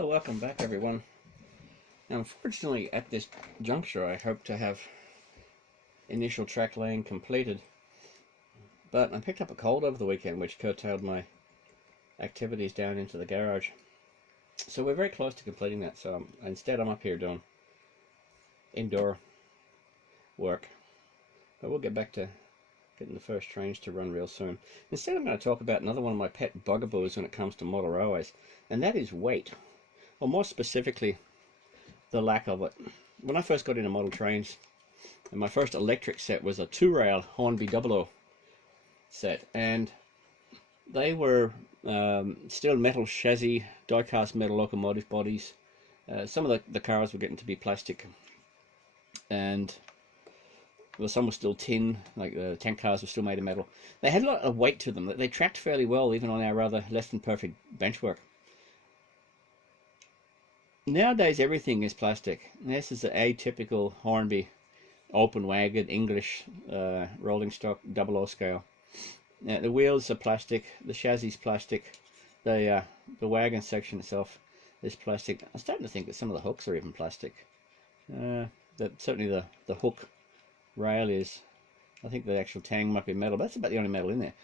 Well, welcome back everyone. Now, unfortunately, at this juncture I hope to have initial track laying completed, but I picked up a cold over the weekend which curtailed my activities down into the garage. So we're very close to completing that, so instead I'm up here doing indoor work. But we'll get back to getting the first trains to run real soon. Instead I'm going to talk about another one of my pet bugaboos when it comes to model railways, and that is weight. Or more specifically, the lack of it. When I first got into model trains, and my first electric set was a 2-rail Hornby 00 set, and they were steel metal chassis, die-cast metal locomotive bodies. Some of the cars were getting to be plastic, and well, some were still tin, like the tank cars were still made of metal. They had a lot of weight to them. They tracked fairly well, even on our rather less than perfect benchwork. Nowadays everything is plastic. This is the atypical Hornby open wagon English rolling stock 00 scale. The wheels are plastic, the chassis is plastic, the wagon section itself is plastic. I'm starting to think that some of the hooks are even plastic. Certainly the hook rail is. I think the actual tang might be metal, but that's about the only metal in there.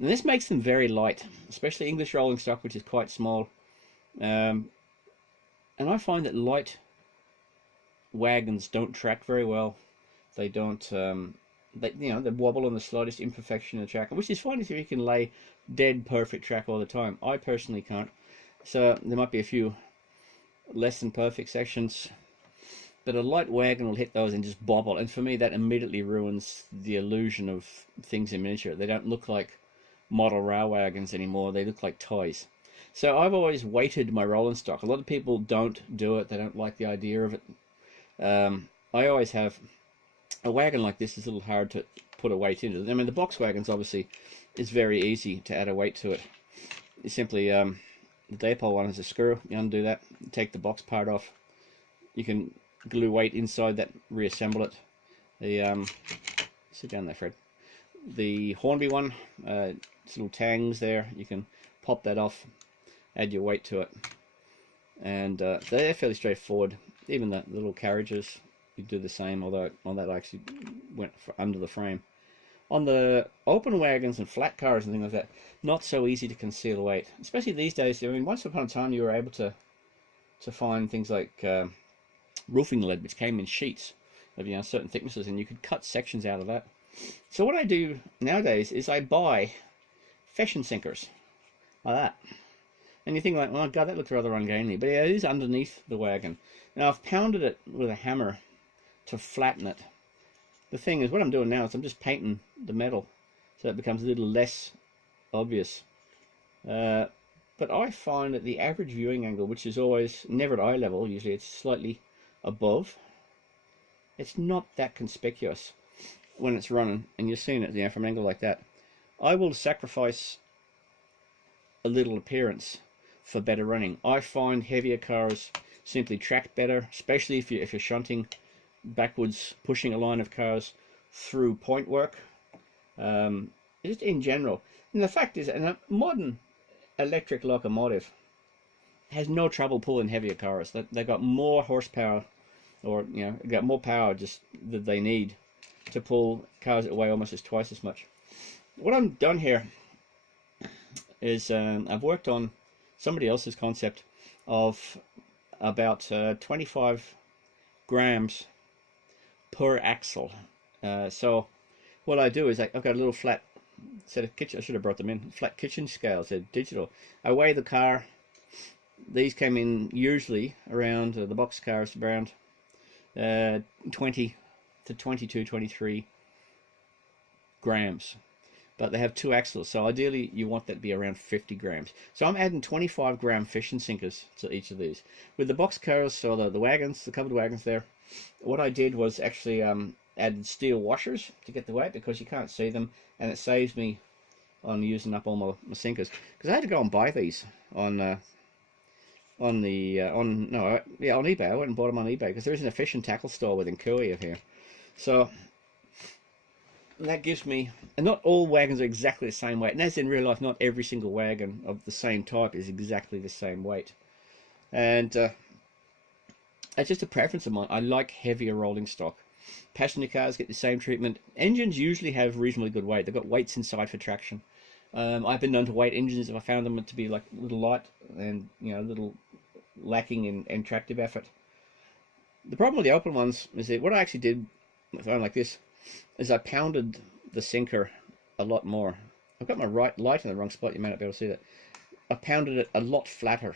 And this makes them very light, especially English rolling stock, which is quite small. And I find that light wagons don't track very well. They don't, they wobble on the slightest imperfection of the track, which is fine if you can lay dead perfect track all the time. I personally can't. So there might be a few less than perfect sections, but a light wagon will hit those and just bobble. And for me, that immediately ruins the illusion of things in miniature. They don't look like model rail wagons anymore. They look like toys. So I've always weighted my rolling stock. A lot of people don't do it. They don't like the idea of it. I always have a wagon like this is a little hard to put a weight into. I mean, the box wagons obviously is very easy to add a weight to it. You simply the dipole one is a screw. You undo that, take the box part off. You can glue weight inside that, reassemble it. The sit down there, Fred. The Hornby one, it's little tangs there. You can pop that off, add your weight to it, and they're fairly straightforward. Even the little carriages, you do the same, although on that I actually went for under the frame. On the open wagons and flat cars and things like that, not so easy to conceal weight, especially these days. I mean, once upon a time you were able to find things like roofing lead, which came in sheets of certain thicknesses, and you could cut sections out of that. So what I do nowadays is I buy fashion sinkers like that. And you think like, oh god, that looks rather ungainly, but yeah, it is underneath the wagon. Now I've pounded it with a hammer to flatten it. The thing is, what I'm doing now is I'm just painting the metal so it becomes a little less obvious. But I find that the average viewing angle, which is always never at eye level, usually it's slightly above, it's not that conspicuous when it's running, and you're seeing it from an angle like that. I will sacrifice a little appearance for better running. I find heavier cars simply track better, especially if you're shunting backwards, pushing a line of cars through point work. Just in general. And the fact is, a modern electric locomotive has no trouble pulling heavier cars. They've got more horsepower, or got more power just that they need to pull cars that weigh almost twice as much. What I've done here is I've worked on somebody else's concept of about 25 grams per axle. So what I do is I've got a little flat set of kitchen. I should have brought them in. Flat kitchen scales. They're digital. I weigh the car. These came in usually around the box cars around 20 to 22, 23 grams. But they have 2 axles, so ideally you want that to be around 50 grams. So I'm adding 25 gram fission sinkers to each of these. With the box cars, or the wagons, the covered wagons there, what I did was actually added steel washers to get the weight, because you can't see them, and it saves me on using up all my sinkers. Because I had to go and buy these on eBay. I went and bought them on eBay, because there is an efficient tackle store within Kui of here. So that gives me, and not all wagons are exactly the same weight, and as in real life, not every single wagon of the same type is exactly the same weight. And it's just a preference of mine. I like heavier rolling stock. Passenger cars get the same treatment. Engines usually have reasonably good weight. They've got weights inside for traction. I've been known to weight engines if I found them to be like a little light and a little lacking in tractive effort. The problem with the open ones is that what I actually did, if I'm like this, is I pounded the sinker a lot more. I've got my right light in the wrong spot. You may not be able to see that. I pounded it a lot flatter.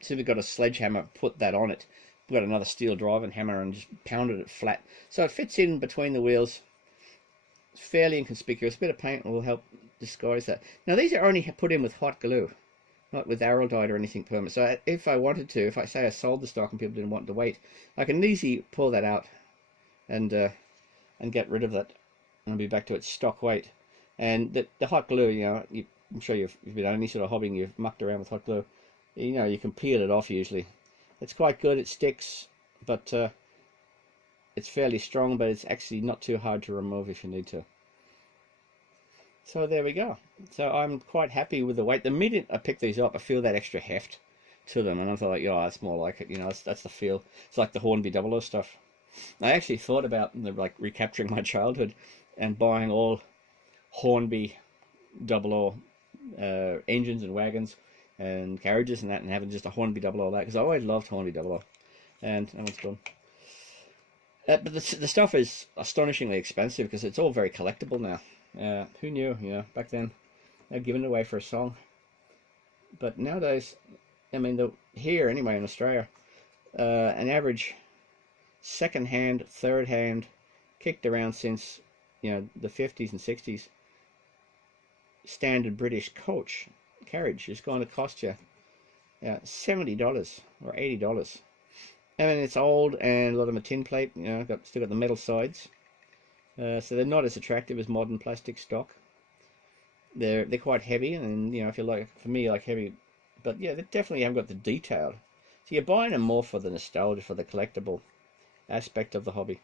So we've got a sledgehammer, put that on it. We've got another steel driving hammer and just pounded it flat. So it fits in between the wheels. It's fairly inconspicuous. A bit of paint will help disguise that. Now these are only put in with hot glue, not with araldite or anything permanent. So if I wanted to, if I say I sold the stock and people didn't want the weight, I can easily pull that out and get rid of that and be back to its stock weight. And the hot glue, I'm sure you've been on any sort of hobbying, you've mucked around with hot glue. You can peel it off usually. It's quite good, it sticks, but it's fairly strong, but it's actually not too hard to remove if you need to. So there we go. So I'm quite happy with the weight. The minute I pick these up, I feel that extra heft to them, and I thought, like, that's more like it. That's the feel. It's like the Hornby 00 stuff. I actually thought about like recapturing my childhood and buying all Hornby 00 engines and wagons and carriages and that, and having just a Hornby 00 that, because I always loved Hornby 00, and that one's done. But the stuff is astonishingly expensive because it's all very collectible now. Who knew? Back then they're giving it away for a song. But nowadays, I mean, here anyway in Australia, an average second-hand, third-hand, kicked around since the 50s and 60s, standard British coach carriage is going to cost you $70 or $80. I mean, it's old and a lot of them are tin plate. Still got the metal sides, so they're not as attractive as modern plastic stock. They're quite heavy, and if you like, for me, like heavy, but yeah, they definitely haven't got the detail. So you're buying them more for the nostalgia, for the collectible aspect of the hobby,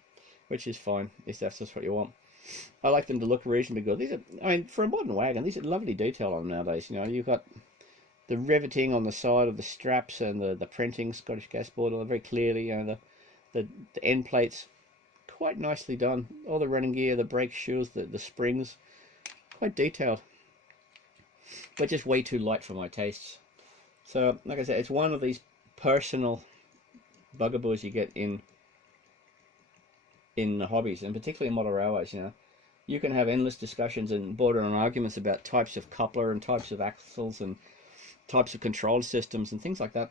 which is fine if that's just what you want. I like them to look reasonably good. These are, I mean, for a modern wagon, these are lovely detail on them nowadays. You've got the riveting on the side of the straps and the printing, Scottish gas board, all very clearly. The end plates, quite nicely done. All the running gear, the brake shoes, the springs, quite detailed. But just way too light for my tastes. So, like I said, it's one of these personal bugaboos you get in hobbies, and particularly in model railways. You can have endless discussions and border on arguments about types of coupler and types of axles and types of control systems and things like that.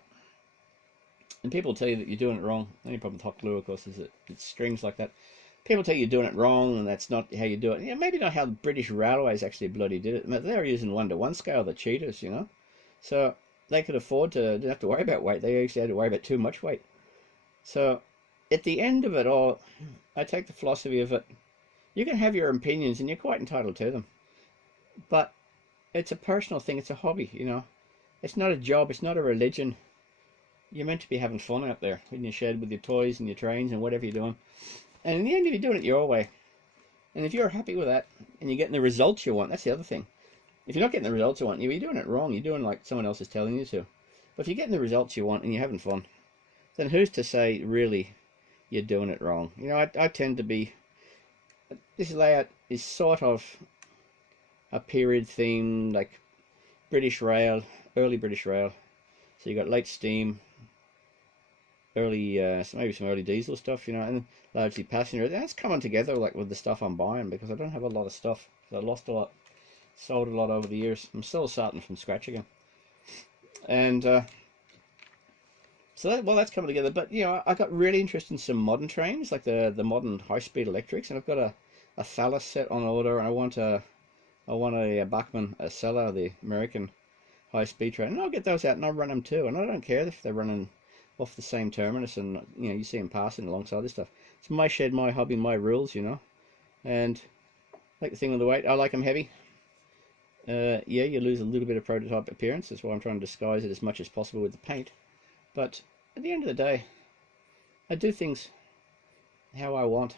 And people tell you that you're doing it wrong. The only problem with hot glue, of course, is that it strings like that. People tell you you're doing it wrong, and that's not how you do it. Maybe not how the British Railways actually bloody did it. They were using 1-to-1 scale, the cheaters, So they could afford to, didn't have to worry about weight. They actually had to worry about too much weight. So at the end of it all, I take the philosophy of it. You can have your opinions, and you're quite entitled to them. But it's a personal thing. It's a hobby, It's not a job. It's not a religion. You're meant to be having fun out there in your shed with your toys and your trains and whatever you're doing. And in the end, if you're doing it your way, and if you're happy with that, and you're getting the results you want, that's the other thing. If you're not getting the results you want, you're doing it wrong. You're doing like someone else is telling you to. But if you're getting the results you want and you're having fun, then who's to say, really, you're doing it wrong? I tend to be... This layout is sort of a period theme, like British Rail, early British Rail. So you got late steam, early, maybe some early diesel stuff, and largely passenger. That's coming together like with the stuff I'm buying, because I don't have a lot of stuff. So I lost a lot, sold a lot over the years. I'm still starting from scratch again. And so that's coming together. But I got really interested in some modern trains, like the modern high-speed electrics, and I've got a Thales set on order, and I want a Bachmann, a Acela, the American high-speed train, and I'll get those out and I'll run them too. And I don't care if they're running off the same terminus, and you see them passing alongside this stuff. It's my shed, my hobby, my rules, And like the thing with the weight, I like them heavy. Yeah, you lose a little bit of prototype appearance. That's why I'm trying to disguise it as much as possible with the paint. But at the end of the day, I do things how I want,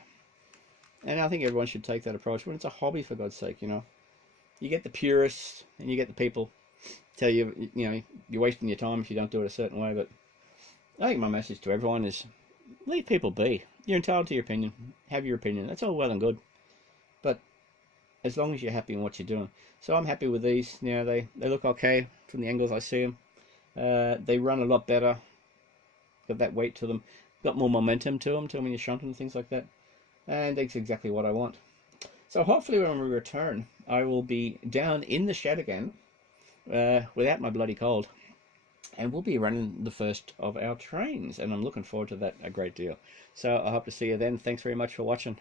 and I think everyone should take that approach when it's a hobby. For God's sake, you get the purists and you get the people tell you, you know, you're wasting your time if you don't do it a certain way. But I think my message to everyone is leave people be. You're entitled to your opinion. Have your opinion. That's all well and good. But as long as you're happy in what you're doing. So I'm happy with these. You know, they look okay from the angles I see them. They run a lot better. Got that weight to them. Got more momentum to them when you're shunting and things like that. And that's exactly what I want. So hopefully when we return, I will be down in the shed again without my bloody cold. And we'll be running the first of our trains. And I'm looking forward to that a great deal. So I hope to see you then. Thanks very much for watching.